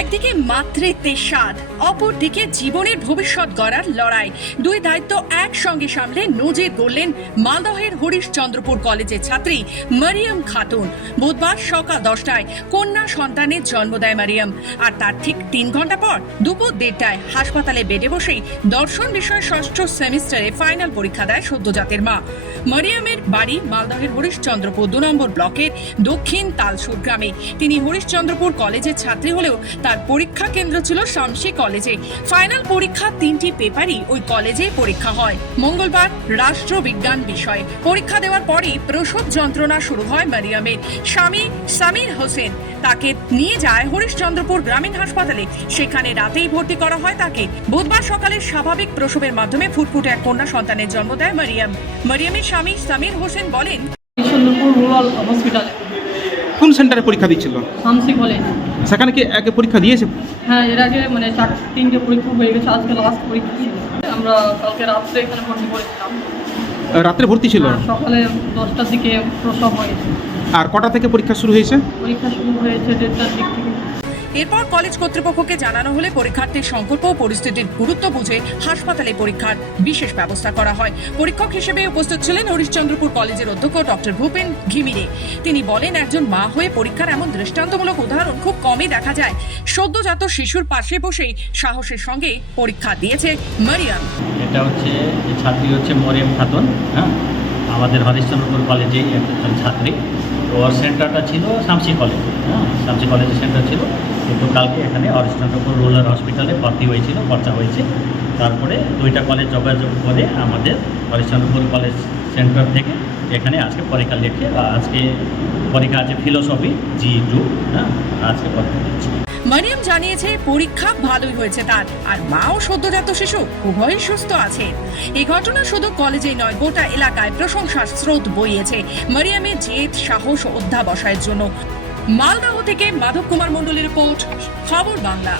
একদিকে মাতৃত্বের স্বাদ, অপরদিকে জীবনের ভবিষ্যৎ গড়ার লড়াই। দুই দায়িত্ব একসঙ্গে সামলে নজির গড়লেন মালদহের হরিশচন্দ্রপুর কলেজের ছাত্রী মারিয়াম খাতুন। বুধবার সকাল দশটায় কন্যা সন্তানের জন্ম দেয় মারিয়াম। আর তার ঠিক তিন ঘণ্টা পর দুপুর দেড়টায় হাসপাতালে বেডে বসেই দর্শন বিষয় ষষ্ঠ সেমিস্টারে ফাইনাল পরীক্ষা দেয় সদ্যজাতের মা। মারিয়ামের বাড়ি মালদহের হরিশচন্দ্রপুর দু নম্বর ব্লকের দক্ষিণ তালসুর গ্রামে। তিনি হরিশচন্দ্রপুর কলেজের ছাত্রী হলেও তার পরীক্ষা কেন্দ্র ছিল শামসি কলেজে। ফাইনাল পরীক্ষা তিনটি পেপারই ওই কলেজে পরীক্ষা হয়। মঙ্গলবার রাষ্ট্রবিজ্ঞান বিষয়ে। পরীক্ষা দেওয়ার পরই প্রসব যন্ত্রণা শুরু হয় মারিয়ামের। স্বামী সামির হোসেন তাকে নিয়ে যায় হরিশচন্দ্রপুর গ্রামীণ হাসপাতালে। সেখানে রাতেই ভর্তি করা হয় তাকে। বুধবার সকালে স্বাভাবিক প্রসবের মাধ্যমে ফুটফুটে এক কন্যা সন্তানের জন্ম দেয় মারিয়াম। মারিয়ামের স্বামী সামির হোসেন বলেন হসপিটালে। কোন সেন্টারে পরীক্ষা দিচ্ছিল? শামসি কলেজ সেখানে কি একে পরীক্ষা দিয়েছে? হ্যাঁ এর আগে মানে চার তিনটে পরীক্ষা হয়ে গেছে আজকে লাস্ট পরীক্ষা আমরা কালকে রাত্রে এখানে ভর্তি করেছিলাম। রাত্রে ভর্তি ছিল? সকালে দশটার দিকে প্রসব হয়েছে আর কটা থেকে পরীক্ষা শুরু হয়েছে? পরীক্ষা শুরু হয়েছে দেড়টার দিক থেকে। এরপর কলেজ কর্তৃপক্ষকে জানানো হলে পরীক্ষার্থীর সংকল্প ও পরিস্থিতির গুরুত্ব বুঝে হাসপাতালে পরীক্ষার বিশেষ ব্যবস্থা করা হয়। পরীক্ষক হিসেবে উপস্থিত ছিলেন হরিশ্চন্দ্রপুর কলেজের অধ্যক্ষ ডক্টর ভূপেন ঘিমিরে। তিনি বলেন, একজন মা হয়ে পরীক্ষার এমন দৃষ্টান্তমূলক উদাহরণ খুব কমই দেখা যায়। সদ্যজাত শিশুর পাশে বসেই সাহসের সঙ্গে পরীক্ষা দিয়েছে মারিয়াম। এটা হচ্ছে ছাত্রী হচ্ছে মরিয়ম খাতুন হ্যাঁ? আমাদের হরিশ্চন্দ্রপুর কলেজেই একজন ছাত্রী। ওর সেন্টারটা ছিল শামসি কলেজ হ্যাঁ? শামসি কলেজের সেন্টার ছিল। কিন্তু কালকে এখানে হরিশ্চন্দ্রপুর রুরাল হসপিটালে ভর্তি হয়েছিল খরচা হয়েছে। তারপরে দুইটা কলেজ যোগাযোগ করে আমাদের হরিশ্চন্দ্রপুর কলেজ সেন্টার থেকে এখানে আজকে পরীক্ষা লিখে আজকে পরীক্ষা আছে ফিলোসফি জি টু হ্যাঁ আজকে পরীক্ষা দিচ্ছে। মারিয়াম জানিয়েছে, পরীক্ষা ভালোই হয়েছে তার। আর মা ও সদ্যজাত শিশু, উভয়ই সুস্থ আছে। এই ঘটনা শুধু কলেজেই নয়, গোটা এলাকায় প্রশংসার স্রোত বইয়েছে মারিয়ামের জেদ, সাহস ও অধ্যাবসায়ের জন্য। মালদহ থেকে মাধব কুমার মন্ডলের রিপোর্ট খবর বাংলা।